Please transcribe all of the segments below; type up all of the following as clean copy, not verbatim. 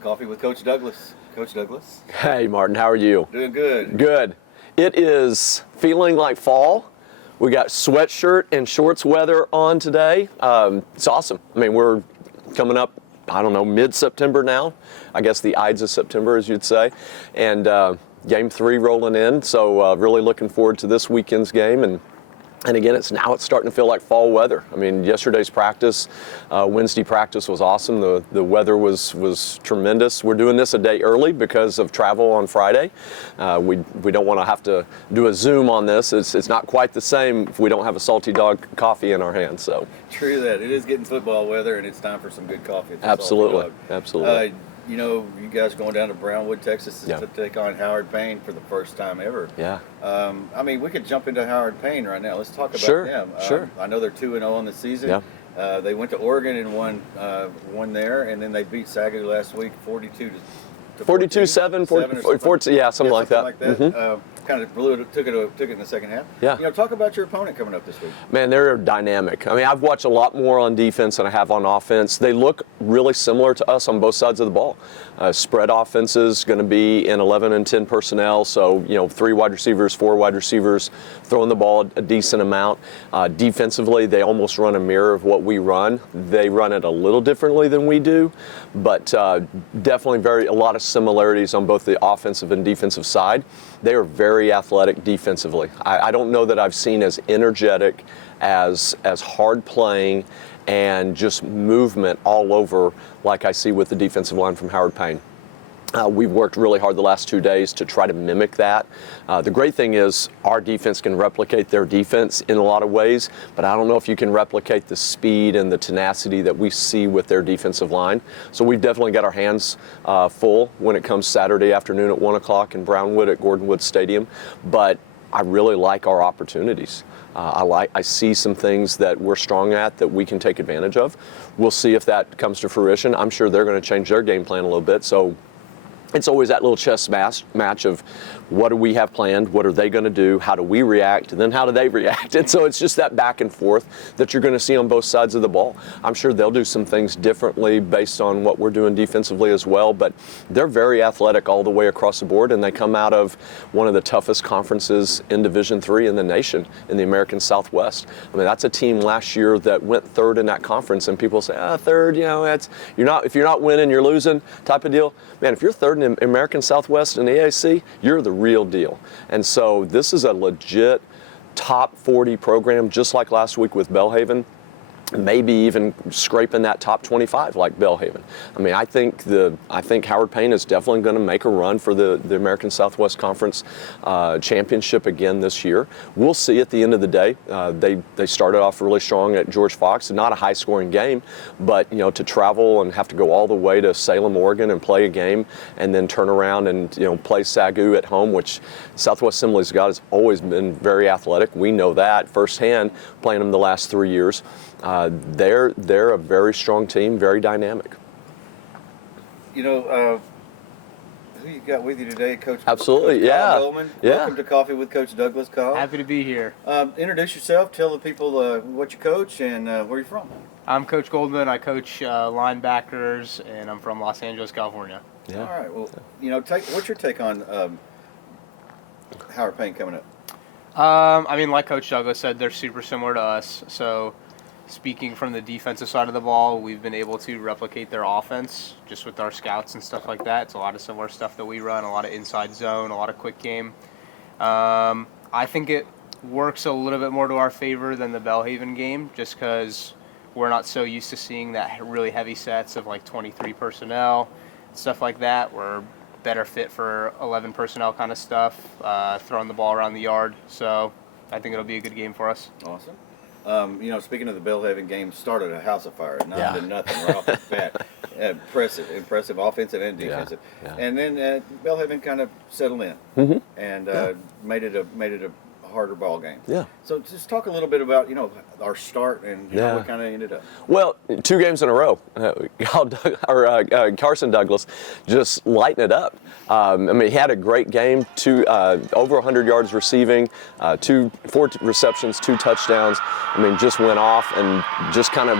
Coffee with Coach Douglas. Coach Douglas. Hey, Martin, how are you? Doing good. Good. It is feeling like fall. We got sweatshirt and shorts weather on today. It's awesome. I mean, we're coming up, I don't know, mid-September now. I guess the Ides of September, as you'd say. And Game 3 rolling in, so really looking forward to this weekend's game. And again, it's starting to feel like fall weather. I mean, yesterday's practice, Wednesday practice was awesome. The weather was tremendous. We're doing this a day early because of travel on Friday. We don't want to have to do a Zoom on this. It's not quite the same if we don't have a salty dog coffee in our hands. So true that. It is getting football weather, and it's time for some good coffee. Absolutely, absolutely. You know, you guys going down to Brownwood, Texas to take on Howard Payne for the first time ever. Yeah. I mean, we could jump into Howard Payne right now. Let's talk about them. Sure. I know they're 2-0 on the season. Yeah. They went to Oregon and won there, and then they beat Saginaw last week 42-7, 42-7, yeah, something like that. Mm-hmm. Kind of took it in the second half. Yeah. You know, talk about your opponent coming up this week. Man, they're dynamic. I mean, I've watched a lot more on defense than I have on offense. They look really similar to us on both sides of the ball. Spread offenses going to be in 11 and 10 personnel, so 3 wide receivers, 4 wide receivers, throwing the ball a decent amount. Defensively, they almost run a mirror of what we run. They run it a little differently than we do, but definitely a lot of similarities on both the offensive and defensive side. They are very athletic defensively. I don't know that I've seen as energetic, as hard playing, and just movement all over like I see with the defensive line from Howard Payne. We've worked really hard the last 2 days to try to mimic that. The great thing is our defense can replicate their defense in a lot of ways, but I don't know if you can replicate the speed and the tenacity that we see with their defensive line. So we've definitely got our hands full when it comes Saturday afternoon at 1 o'clock in Brownwood at Gordon Woods Stadium, but I really like our opportunities. I see some things that we're strong at that we can take advantage of. We'll see if that comes to fruition. I'm sure they're going to change their game plan a little bit. So it's always that little chess match of what do we have planned, what are they going to do, how do we react, and then how do they react. And so it's just that back and forth that you're going to see on both sides of the ball. I'm sure they'll do some things differently based on what we're doing defensively as well, but they're very athletic all the way across the board, and they come out of one of the toughest conferences in Division III in the nation, in the American Southwest. I mean, that's a team last year that went third in that conference, and people say, third, if you're not winning, you're losing type of deal. Man, if you're third in American Southwest in the AAC, you're the real deal. And so this is a legit top 40 program, just like last week with Belhaven, maybe even scraping that top 25 like Belhaven. I mean, I think Howard Payne is definitely going to make a run for the American Southwest Conference championship again this year. We'll see at the end of the day. They started off really strong at George Fox. Not a high-scoring game, but to travel and have to go all the way to Salem, Oregon, and play a game, and then turn around and play Sagoo at home, which Southwest Assembly's got has always been very athletic. We know that firsthand, playing them the last 3 years. They're a very strong team, very dynamic. Who you got with you today, Coach? Absolutely, Coach yeah. Goldman. Welcome to Coffee with Coach Douglas. Kyle. Happy to be here. Introduce yourself. Tell the people what you coach and where you're from. I'm Coach Goldman. I coach linebackers, and I'm from Los Angeles, California. Yeah. All right. Well, what's your take on Howard Payne coming up? I mean, like Coach Douglas said, they're super similar to us. So, speaking from the defensive side of the ball, we've been able to replicate their offense just with our scouts and stuff like that. It's a lot of similar stuff that we run, a lot of inside zone, a lot of quick game. I think it works a little bit more to our favor than the Belhaven game, just because we're not so used to seeing that really heavy sets of like 23 personnel, stuff like that. We're better fit for 11 personnel kind of stuff, throwing the ball around the yard. So I think it'll be a good game for us. Awesome. Speaking of the Belhaven game, started a house of fire, 9-0 right off the bat. Impressive, offensive and defensive. Yeah. And then Belhaven kind of settled in and made it a harder ball game. Yeah. So just talk a little bit about our start and how we kind of ended up. Well, 2 games in a row, Carson Douglas just lighting it up. He had a great game, over 100 yards receiving, 4 receptions, 2 touchdowns. Just went off and just kind of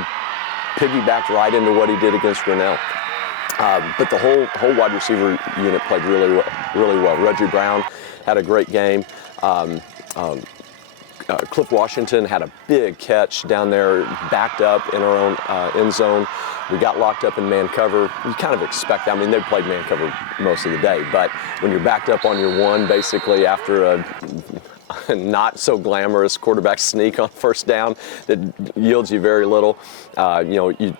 piggybacked right into what he did against Grinnell. But the whole wide receiver unit played really well. Reggie Brown had a great game. Cliff Washington had a big catch down there, backed up in our own end zone. We got locked up in man cover. You kind of expect that. I mean, they played man cover most of the day, but when you're backed up on your one, basically after a not so glamorous quarterback sneak on first down that yields you very little, you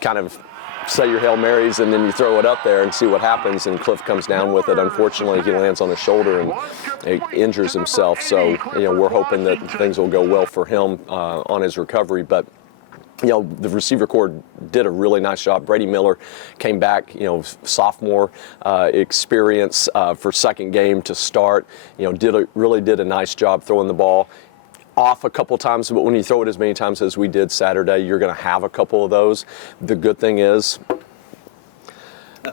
kind of say your Hail Marys and then you throw it up there and see what happens, and Cliff comes down with it. Unfortunately, he lands on his shoulder and he injures himself. So, we're hoping that things will go well for him on his recovery. But the receiver corps did a really nice job. Brady Miller came back, sophomore experience for second game to start. Really did a nice job throwing the ball off a couple times, but when you throw it as many times as we did Saturday, you're going to have a couple of those. The good thing is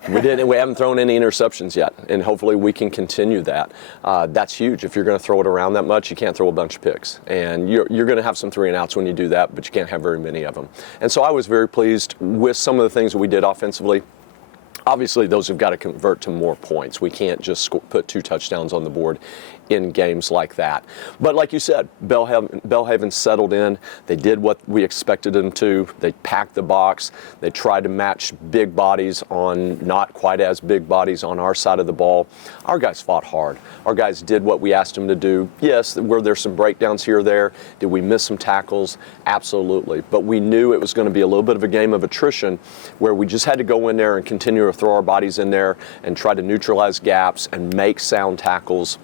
we haven't thrown any interceptions yet, and hopefully we can continue that. That's huge. If you're going to throw it around that much, you can't throw a bunch of picks, and you're going to have some 3 and outs when you do that, but you can't have very many of them. And so I was very pleased with some of the things that we did offensively. Obviously, those have got to convert to more points. We can't just put 2 touchdowns on the board in games like that. But like you said, Belhaven settled in. They did what we expected them to. They packed the box. They tried to match big bodies on not quite as big bodies on our side of the ball. Our guys fought hard. Our guys did what we asked them to do. Yes, were there some breakdowns here or there? Did we miss some tackles? Absolutely. But we knew it was going to be a little bit of a game of attrition where we just had to go in there and continue to throw our bodies in there and try to neutralize gaps and make sound tackles.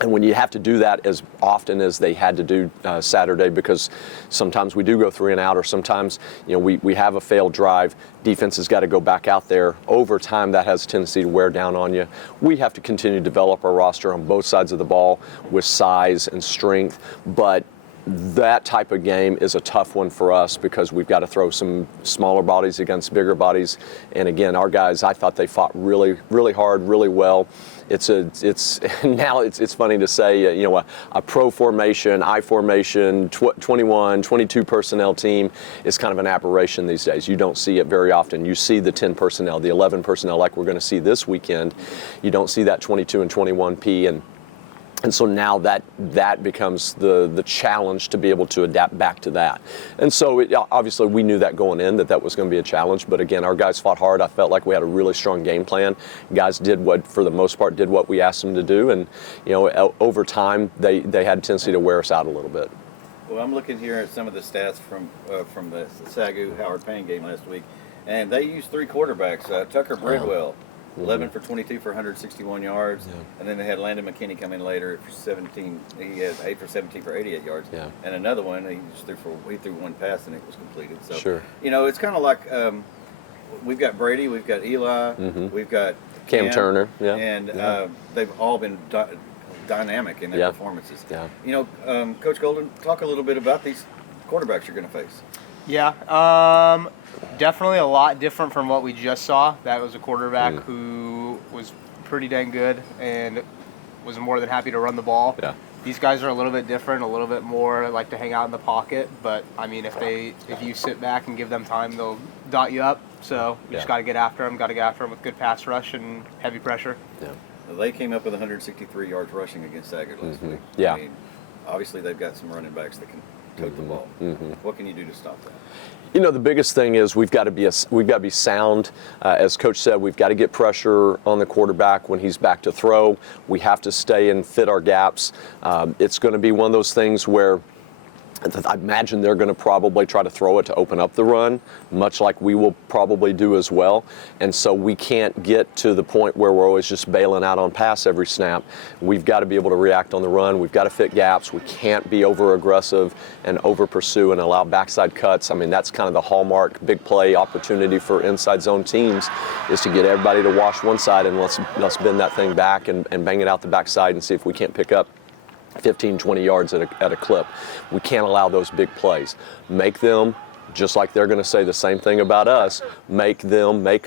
And when you have to do that as often as they had to do Saturday, because sometimes we do go 3 and out, or sometimes we have a failed drive, defense has got to go back out there. Over time, that has a tendency to wear down on you. We have to continue to develop our roster on both sides of the ball with size and strength, but that type of game is a tough one for us because we've got to throw some smaller bodies against bigger bodies. And again, our guys, I thought they fought really, really hard, really well. It's funny to say, a pro formation, I formation, 21, 22 personnel team is kind of an aberration these days. You don't see it very often. You see the 10 personnel, the 11 personnel like we're going to see this weekend. You don't see that 22 and 21P, and so now that becomes the challenge to be able to adapt back to that. And so obviously we knew that going in that was going to be a challenge. But again, our guys fought hard. I felt like we had a really strong game plan. Guys for the most part, did what we asked them to do. And over time, they had a tendency to wear us out a little bit. Well, I'm looking here at some of the stats from the SAGU Howard Payne game last week, and they used 3 quarterbacks. Tucker Bridwell. 11 for 22 for 161 yards, and then they had Landon McKinney come in later for 17. He had 8 for 17 for 88 yards, and another one he threw 1 pass and it was completed. So sure. It's kind of like we've got Brady, we've got Eli, we've got Cam Turner, and they've all been dynamic in their performances. Yeah. Coach Golden, talk a little bit about these quarterbacks you're going to face. Yeah. Definitely a lot different from what we just saw. That was a quarterback who was pretty dang good and was more than happy to run the ball. Yeah. These guys are a little bit different, a little bit more like to hang out in the pocket. But I mean, if you sit back and give them time, they'll dot you up. So you just got to get after them. Got to get after them with good pass rush and heavy pressure. Yeah. Well, they came up with 163 yards rushing against Saggart last week. Yeah. I mean, obviously they've got some running backs that can tote the ball. What can you do to stop that? The biggest thing is we've got to be sound. As Coach said, we've got to get pressure on the quarterback when he's back to throw. We have to stay and fit our gaps. It's going to be one of those things where I imagine they're going to probably try to throw it to open up the run, much like we will probably do as well. And so we can't get to the point where we're always just bailing out on pass every snap. We've got to be able to react on the run. We've got to fit gaps. We can't be over aggressive and over pursue and allow backside cuts. I mean, that's kind of the hallmark big play opportunity for inside zone teams, is to get everybody to wash one side and let's bend that thing back and bang it out the backside and see if we can't pick up 15, 20 yards at a clip. We can't allow those big plays. Make them, just like they're going to say the same thing about us, make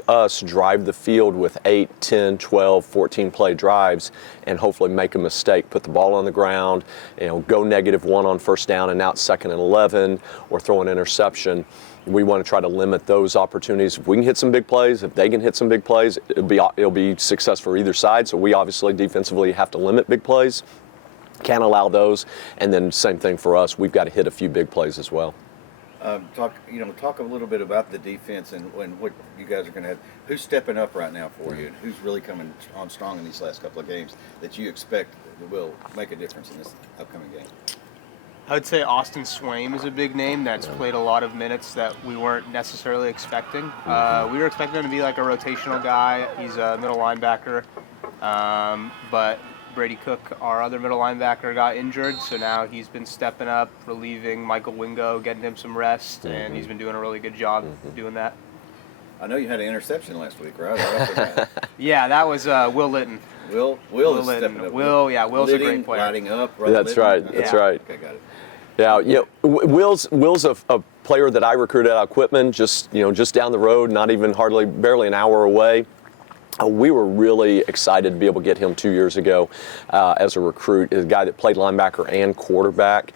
us drive the field with 8, 10, 12, 14 play drives and hopefully make a mistake. Put the ball on the ground, go -1 on first down and out 2nd and 11, or throw an interception. We want to try to limit those opportunities. If we can hit some big plays, if they can hit some big plays, it'll be success for either side. So we obviously defensively have to limit big plays, can't allow those, and then same thing for us. We've got to hit a few big plays as well. Talk a little bit about the defense and what you guys are going to have. Who's stepping up right now for you, and who's really coming on strong in these last couple of games that you expect will make a difference in this upcoming game? I would say Austin Swaim is a big name that's played a lot of minutes that we weren't necessarily expecting. We were expecting him to be like a rotational guy. He's a middle linebacker, but Brady Cook, our other middle linebacker, got injured, so now he's been stepping up, relieving Michael Wingo, getting him some rest, and he's been doing a really good job doing that. I know you had an interception last week, right? Right off the bat. Yeah, that was Will Litton. Will is Litton. stepping up. Will's a great player. Lighting up. That's right. That's right. Okay, got it. Yeah, Will's a player that I recruited out of Quitman, just down the road, not even barely an hour away. We were really excited to be able to get him 2 years ago as a recruit. A guy that played linebacker and quarterback,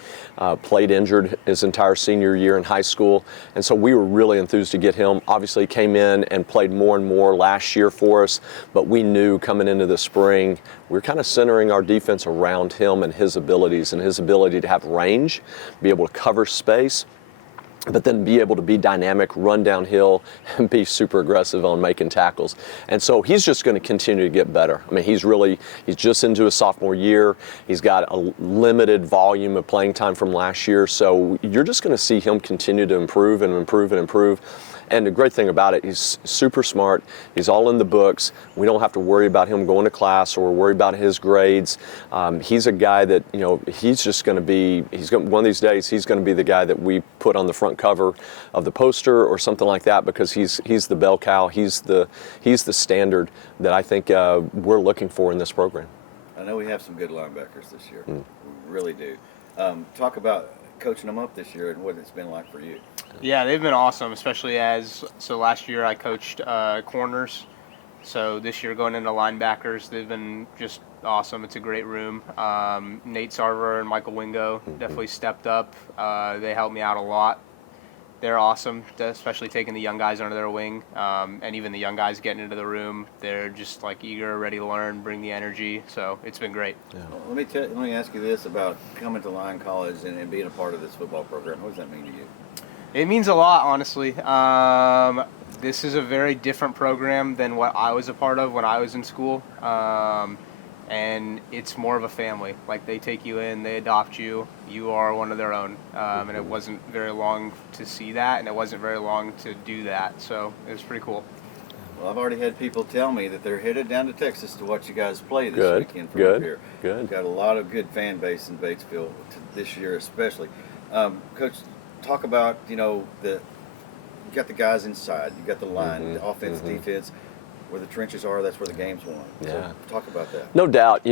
played injured his entire senior year in high school, and so we were really enthused to get him. Obviously, he came in and played more and more last year for us, but we knew coming into the spring we were kind of centering our defense around him and his abilities and his ability to have range, be able to cover space, but then be able to be dynamic, run downhill, and be super aggressive on making tackles. And so he's just going to continue to get better. I mean, he's just into his sophomore year. He's got a limited volume of playing time from last year. So you're just going to see him continue to improve and improve and improve. And the great thing about it, he's super smart. He's all in the books. We don't have to worry about him going to class or worry about his grades. He's a guy that, he's just going to be, one of these days, he's going to be the guy that we put on the front cover of the poster or something like that, because he's the bell cow. He's the standard that I think we're looking for in this program. I know we have some good linebackers this year. We really do. Talk about coaching them up this year and what it's been like for you. Yeah, they've been awesome, especially last year I coached corners. So this year going into linebackers, they've been just awesome. It's a great room. Nate Sarver and Michael Wingo definitely stepped up. They helped me out a lot. They're awesome, especially taking the young guys under their wing. And even the young guys getting into the room, they're just eager, ready to learn, bring the energy. So it's been great. Yeah. Well, let me ask you this about coming to Lyon College and being a part of this football program. What does that mean to you? It means a lot, honestly. This is a very different program than what I was a part of when I was in school. And it's more of a family. They take you in, they adopt you, you are one of their own. And it wasn't very long to see that, and it wasn't very long to do that. So it was pretty cool. Well, I've already had people tell me that they're headed down to Texas to watch you guys play this weekend from up here. Good. We've got a lot of good fan base in Batesville this year especially. Coach, talk about, you got the guys inside, you got the line, the offense, defense, where the trenches are, that's where the game's won. Yeah. So talk about that. No doubt.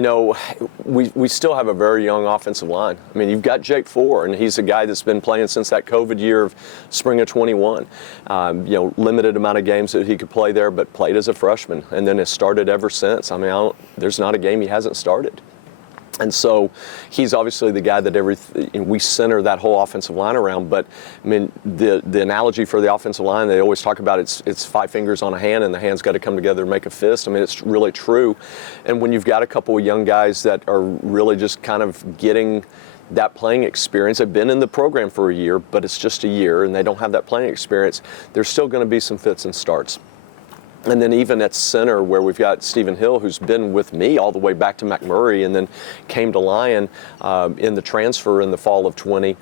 We still have a very young offensive line. I mean, you've got Jake Four, and he's a guy that's been playing since that COVID year of spring of 21. Limited amount of games that he could play there, but played as a freshman, and then has started ever since. I mean, there's not a game he hasn't started. And so he's obviously the guy that we center that whole offensive line around. But I mean, the analogy for the offensive line, they always talk about it's 5 fingers on a hand, and the hand's got to come together and make a fist. I mean, it's really true. And when you've got a couple of young guys that are really just kind of getting that playing experience, they've been in the program for a year, but it's just a year, and they don't have that playing experience, there's still going to be some fits and starts. And then even at center, where we've got Stephen Hill, who's been with me all the way back to McMurray and then came to Lyon in the transfer in the fall of 20.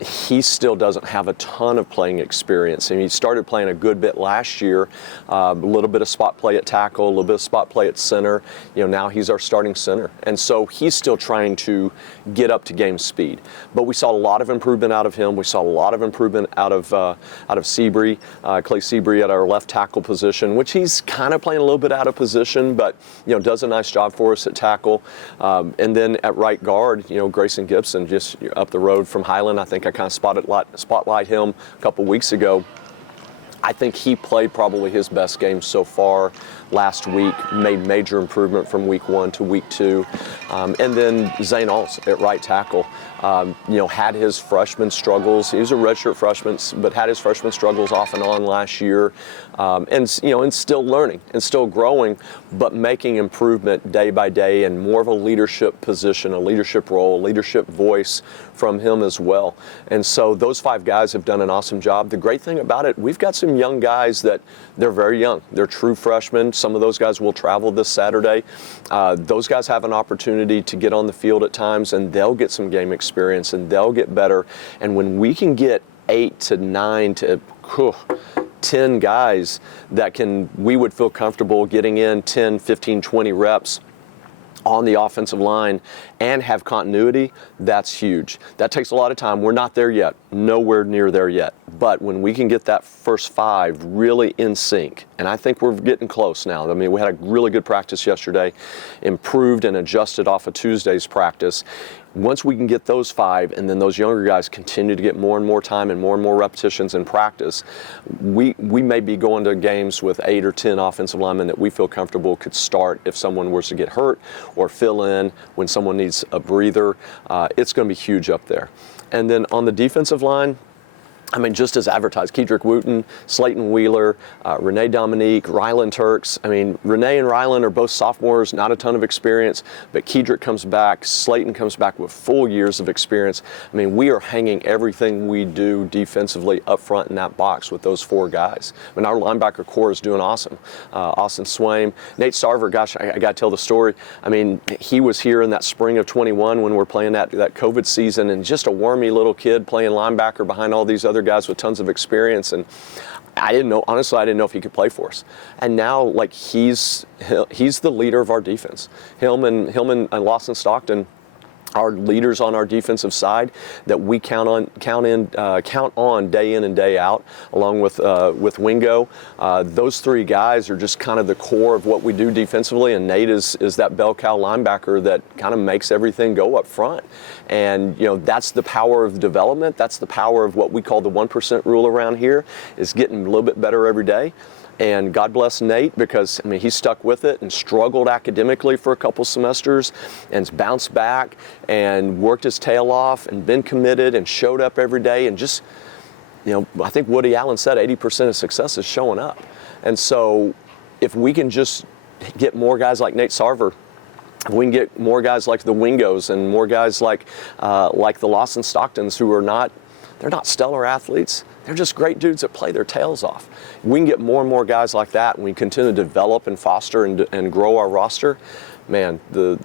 He still doesn't have a ton of playing experience. I mean, he started playing a good bit last year, a little bit of spot play at tackle, a little bit of spot play at center. Now he's our starting center. And so he's still trying to get up to game speed. But we saw a lot of improvement out of him. We saw a lot of improvement out of Seabree, Clay Seabree at our left tackle position, which he's kind of playing a little bit out of position, but does a nice job for us at tackle. And then at right guard, Grayson Gibson, just up the road from Highland. I think I kind of spotlight him a couple weeks ago. I think he played probably his best game so far last week, made major improvement from week 1 to week 2. And then Zane Alls at right tackle, had his freshman struggles. He was a redshirt freshman, but had his freshman struggles off and on last year. And still learning and still growing, but making improvement day by day, and more of a leadership position, a leadership role, leadership voice from him as well. And so those 5 guys have done an awesome job. The great thing about it, we've got some young guys that they're very young. They're true freshmen. Some of those guys will travel this Saturday. Those guys have an opportunity to get on the field at times, and they'll get some game experience and they'll get better. And when we can get 8 to 9 to 10 guys that we would feel comfortable getting in 10, 15, 20 reps on the offensive line and have continuity, that's huge. That takes a lot of time. We're not there yet, nowhere near there yet. But when we can get that first 5 really in sync, and I think we're getting close now. I mean, we had a really good practice yesterday, improved and adjusted off of Tuesday's practice. Once we can get those 5, and then those younger guys continue to get more and more time and more repetitions in practice, we may be going to games with 8 or 10 offensive linemen that we feel comfortable could start if someone were to get hurt, or fill in when someone needs a breather. It's going to be huge up there. And then on the defensive line, I mean, just as advertised, Kedrick Wooten, Slayton Wheeler, Renee Dominique, Rylan Turks. I mean, Renee and Rylan are both sophomores, not a ton of experience, but Kedrick comes back, Slayton comes back with full years of experience. I mean, we are hanging everything we do defensively up front in that box with those 4 guys. I mean, our linebacker core is doing awesome. Austin Swaim, Nate Sarver, gosh, I got to tell the story. I mean, he was here in that spring of 21 when we're playing that COVID season, and just a wormy little kid playing linebacker behind all these other guys with tons of experience, and I didn't know if he could play for us. And now, like, he's the leader of our defense. Him and Lawson Stockton are leaders on our defensive side that we count on day in and day out, along with Wingo. Those 3 guys are just kind of the core of what we do defensively, and Nate is that bell cow linebacker that kind of makes everything go up front. And that's the power of development. That's the power of what we call the 1% rule around here, is getting a little bit better every day. And God bless Nate, because, I mean, he stuck with it and struggled academically for a couple semesters and bounced back and worked his tail off and been committed and showed up every day. And just, I think Woody Allen said 80% of success is showing up. And so if we can just get more guys like Nate Sarver, if we can get more guys like the Wingos and more guys like the Lawson Stocktons, who are they're not stellar athletes. They're just great dudes that play their tails off. We can get more and more guys like that, and we continue to develop and foster and grow our roster. Man, the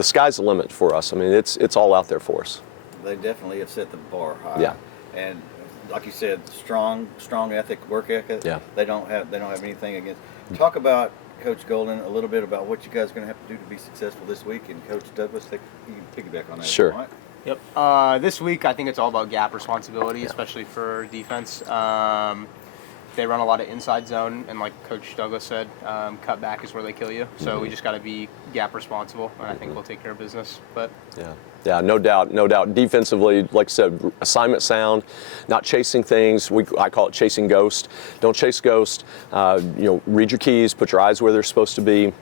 sky's the limit for us. I mean, it's all out there for us. They definitely have set the bar high. Yeah. And like you said, strong ethic, work ethic. Yeah. They don't have anything against. Talk about Coach Golden a little bit about what you guys are going to have to do to be successful this week, and Coach Douglas, you can piggyback on that. Sure. Right? Yep. This week, I think it's all about gap responsibility, especially for defense. They run a lot of inside zone, and like Coach Douglas said, cut back is where they kill you. So we just got to be gap responsible, and I think we'll take care of business. But yeah, no doubt. Defensively, like I said, assignment sound, not chasing things. I call it chasing ghost. Don't chase ghost. Read your keys, put your eyes where they're supposed to be,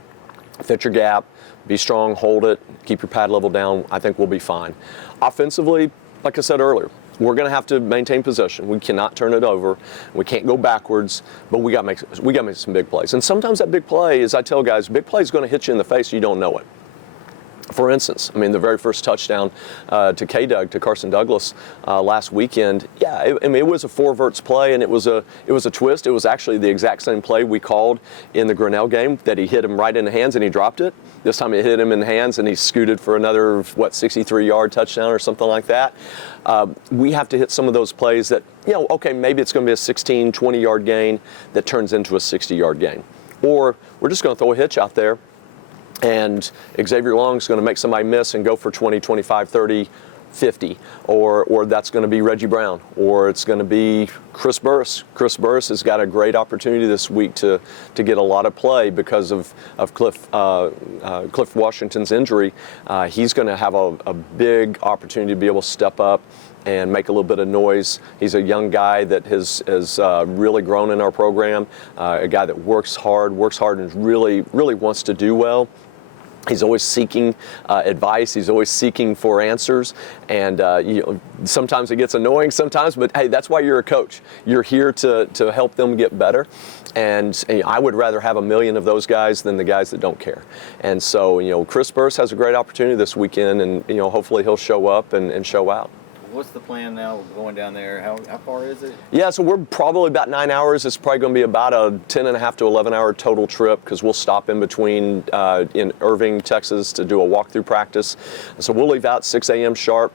fit your gap. Be strong, hold it, keep your pad level down. I think we'll be fine. Offensively, like I said earlier, we're going to have to maintain possession. We cannot turn it over. We can't go backwards, but we got to make some big plays. And sometimes that big play, as I tell guys, big play is going to hit you in the face. You don't know it. For instance, I mean, the very first touchdown to K-Doug, to Carson Douglas last weekend, it was a 4 verts play, and it was a twist. It was actually the exact same play we called in the Grinnell game, that he hit him right in the hands and he dropped it. This time it hit him in the hands and he scooted for another, 63-yard touchdown or something like that. We have to hit some of those plays that, okay, maybe it's going to be a 16, 20-yard gain that turns into a 60-yard gain. Or we're just going to throw a hitch out there, and Xavier Long's going to make somebody miss and go for 20, 25, 30, 50, or that's going to be Reggie Brown, or it's going to be Chris Burris. Chris Burris has got a great opportunity this week to get a lot of play because of Cliff Washington's injury. He's going to have a big opportunity to be able to step up and make a little bit of noise. He's a young guy that has really grown in our program, a guy that works hard and really wants to do well. He's always seeking advice. He's always seeking for answers, and sometimes it gets annoying sometimes, but hey, that's why you're a coach. You're here to help them get better, and I would rather have 1 million of those guys than the guys that don't care. And so, Chris Burse has a great opportunity this weekend, and hopefully he'll show up and show out. What's the plan now going down there? How far is it? Yeah, so we're probably about 9 hours. It's probably going to be about a 10.5 to 11 hour total trip, because we'll stop in between in Irving, Texas to do a walkthrough practice. So we'll leave out 6 a.m. sharp.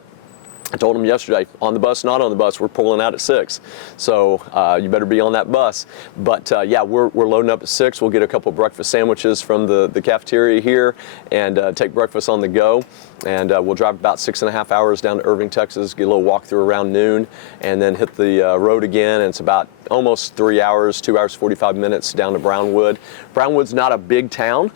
I told them yesterday, on the bus, not on the bus, we're pulling out at 6. So you better be on that bus. But yeah, we're loading up at 6. We'll get a couple breakfast sandwiches from the cafeteria here and take breakfast on the go. And we'll drive about 6.5 hours down to Irving, Texas, get a little walkthrough around noon, and then hit the road again. And it's about almost 3 hours, 2 hours, 45 minutes down to Brownwood. Brownwood's not a big town,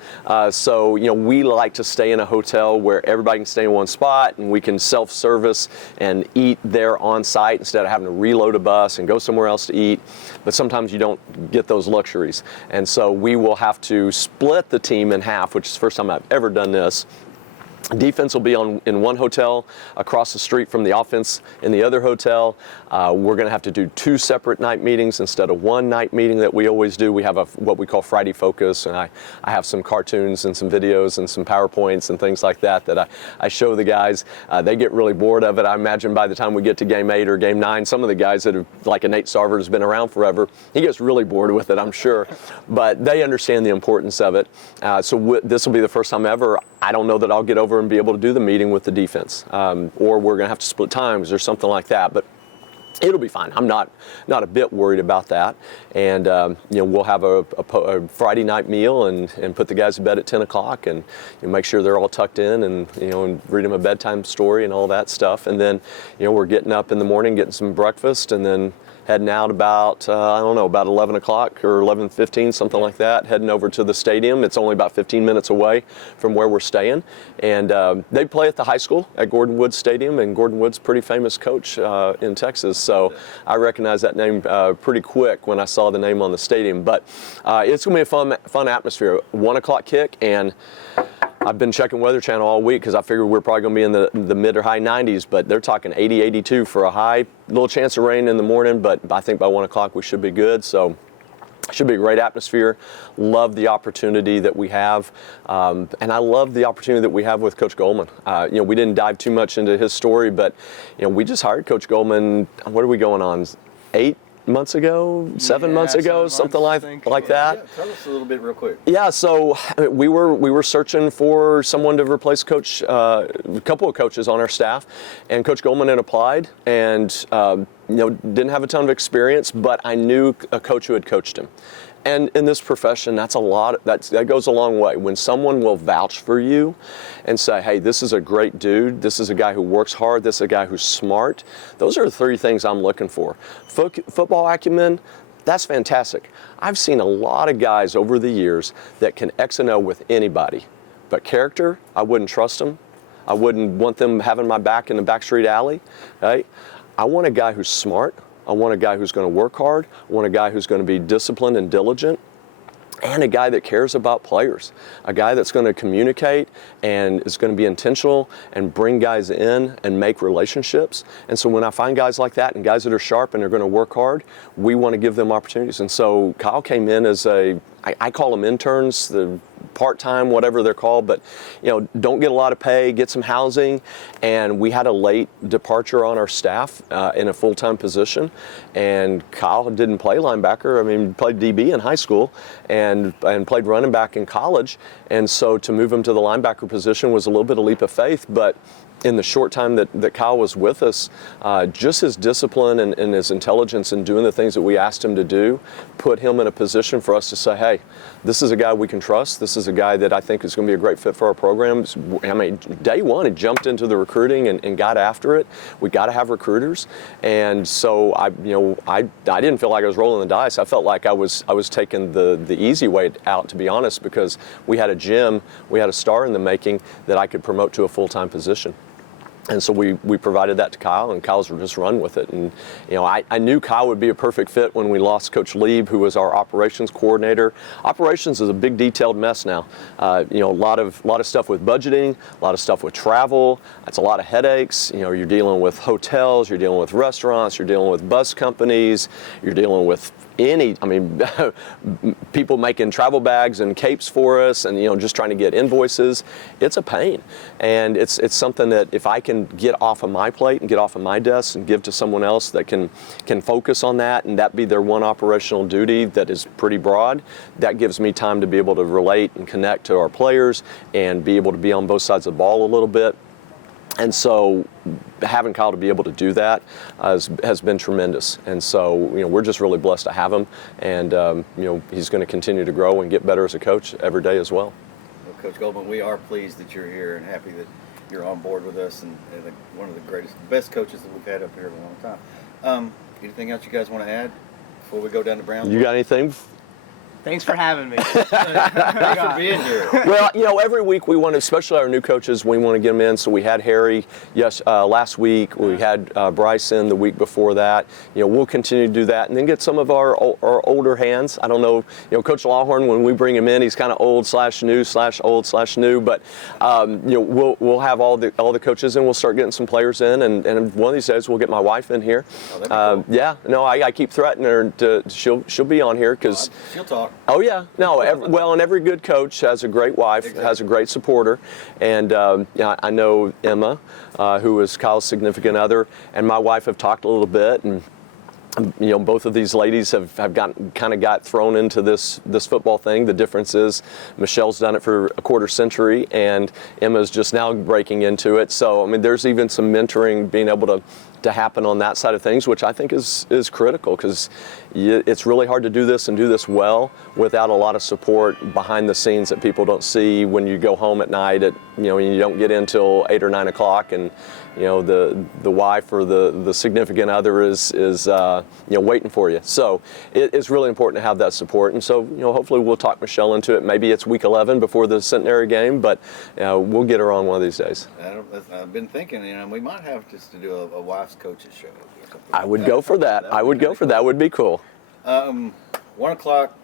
so we like to stay in a hotel where everybody can stay in one spot and we can self-service and eat there on site instead of having to reload a bus and go somewhere else to eat. But sometimes you don't get those luxuries, and so we will have to split the team in half, which is the first time I've ever done this. Defense will be in one hotel across the street from the offense in the other hotel. We're going to have to do 2 separate night meetings instead of one night meeting that we always do. We have what we call Friday Focus, and I have some cartoons and some videos and some PowerPoints and things like that I show the guys. They get really bored of it. I imagine by the time we get to game 8 or game 9, some of the guys that have, like a Nate Sarver has been around forever, he gets really bored with it, I'm sure. But they understand the importance of it. So this will be the first time ever. I don't know that I'll get over and be able to do the meeting with the defense, or we're going to have to split times or something like that. But it'll be fine. I'm not a bit worried about that. And we'll have a Friday night meal and put the guys to bed at 10 o'clock and make sure they're all tucked in and and read them a bedtime story and all that stuff. And then we're getting up in the morning, getting some breakfast, and then heading out about, about 11 o'clock or 11:15, something like that, heading over to the stadium. It's only about 15 minutes away from where we're staying. And they play at the high school at Gordon Woods Stadium, and Gordon Woods, pretty famous coach in Texas. So I recognized that name pretty quick when I saw the name on the stadium. But it's going to be a fun atmosphere. 1 o'clock kick, and I've been checking Weather Channel all week because I figured we're probably going to be in the mid or high 90s, but they're talking 80, 82 for a high. Little chance of rain in the morning, but I think by 1 o'clock we should be good. So should be a great atmosphere. Love the opportunity that we have, and I love the opportunity that we have with Coach Goldman. We didn't dive too much into his story, but we just hired Coach Goldman. What are we going on? 8 months ago, 7 months ago, something like that. Yeah, tell us a little bit real quick. Yeah, so we were searching for someone to replace Coach, a couple of coaches on our staff, and Coach Goldman had applied, and didn't have a ton of experience, but I knew a coach who had coached him. And in this profession, that's a lot. That goes a long way. When someone will vouch for you and say, hey, this is a great dude, this is a guy who works hard, this is a guy who's smart, those are the 3 things I'm looking for. Football acumen, that's fantastic. I've seen a lot of guys over the years that can X and O with anybody, but character, I wouldn't trust them. I wouldn't want them having my back in the backstreet alley. Right? I want a guy who's smart. I want a guy who's going to work hard. I want a guy who's going to be disciplined and diligent, and a guy that cares about players, a guy that's going to communicate and is going to be intentional and bring guys in and make relationships. And so when I find guys like that and guys that are sharp and are going to work hard, we want to give them opportunities. And so Kyle came in as I call them interns, the part-time, whatever they're called, but don't get a lot of pay, get some housing, and we had a late departure on our staff in a full-time position, and Kyle didn't play linebacker. I mean, played DB in high school and played running back in college, and so to move him to the linebacker position was a little bit of a leap of faith, but in the short time that Kyle was with us, just his discipline and his intelligence in doing the things that we asked him to do put him in a position for us to say, hey, this is a guy we can trust. This is a guy that I think is going to be a great fit for our programs. I mean, day one, he jumped into the recruiting and got after it. We got to have recruiters. And so I didn't feel like I was rolling the dice. I felt like I was taking the easy way out, to be honest, because we had a gem, we had a star in the making that I could promote to a full-time position. And so we provided that to Kyle, and Kyle's just run with it. And I knew Kyle would be a perfect fit when we lost Coach Lieb, who was our operations coordinator. Operations is a big detailed mess now. A lot of stuff with budgeting, a lot of stuff with travel. It's a lot of headaches. You're dealing with hotels, you're dealing with restaurants, you're dealing with bus companies, you're dealing with people making travel bags and capes for us, and just trying to get invoices. It's a pain, and it's something that if I can get off of my plate and get off of my desk and give to someone else that can focus on that, and that be their one operational duty that is pretty broad, that gives me time to be able to relate and connect to our players and be able to be on both sides of the ball a little bit. And so having Kyle to be able to do that has been tremendous. And so, we're just really blessed to have him. And, he's going to continue to grow and get better as a coach every day as well. Well, Coach Goldman, we are pleased that you're here and happy that you're on board with us, and one of the best coaches that we've had up here in a long time. Anything else you guys want to add before we go down to Brownsville? You got anything? Thanks for having me. Thanks for being here. Well, every week we want to, especially our new coaches, we want to get them in. So we had Harry last week. We had Bryson the week before that. We'll continue to do that, and then get some of our older hands. I don't know, Coach Lawhorn, when we bring him in, he's kind of old/new, but we'll have all the coaches, and we'll start getting some players in, and one of these days we'll get my wife in here. Oh, that'd be cool. Yeah, no, I keep threatening her she'll be on here because she'll talk. Oh yeah, no. And every good coach has a great wife, exactly. Has a great supporter, and I know Emma, who is Kyle's significant other, and my wife have talked a little bit, and both of these ladies have got thrown into this football thing. The difference is Michelle's done it for a quarter century, and Emma's just now breaking into it. So there's even some mentoring being able to happen on that side of things, which I think is critical, because it's really hard to do this and do this well without a lot of support behind the scenes that people don't see when you go home at night and you don't get in till 8 or 9 o'clock, and the wife or the significant other is waiting for you. So it's really important to have that support, and so hopefully we'll talk Michelle into it. Maybe it's week 11 before the Centenary game, but we'll get her on one of these days. I've been thinking, we might have just to do a wife's coaches show. I would go for that. I would go for that. Would be cool. 1 o'clock,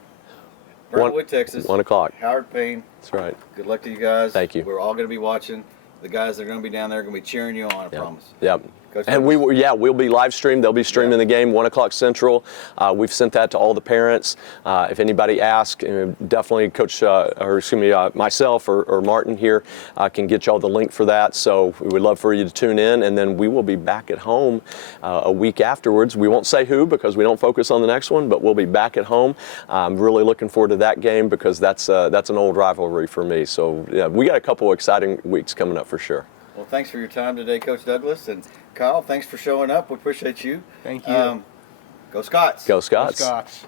Brownwood, Texas. 1 o'clock. Howard Payne. That's right. Good luck to you guys. Thank you. We're all going to be watching. The guys that are going to be down there are going to be cheering you on, I promise. Yep. Coach And we'll be live streamed. They'll be streaming the game 1 o'clock Central. We've sent that to all the parents. If anybody asks, definitely Coach, myself or Martin here can get y'all the link for that. So we would love for you to tune in, and then we will be back at home a week afterwards. We won't say who because we don't focus on the next one, but we'll be back at home. I'm really looking forward to that game because that's an old rivalry for me. So yeah, we got a couple exciting weeks coming up for sure. Well, thanks for your time today, Coach Douglas. And Kyle, thanks for showing up. We appreciate you. Thank you. Go Scots. Go Scots. Go Scots.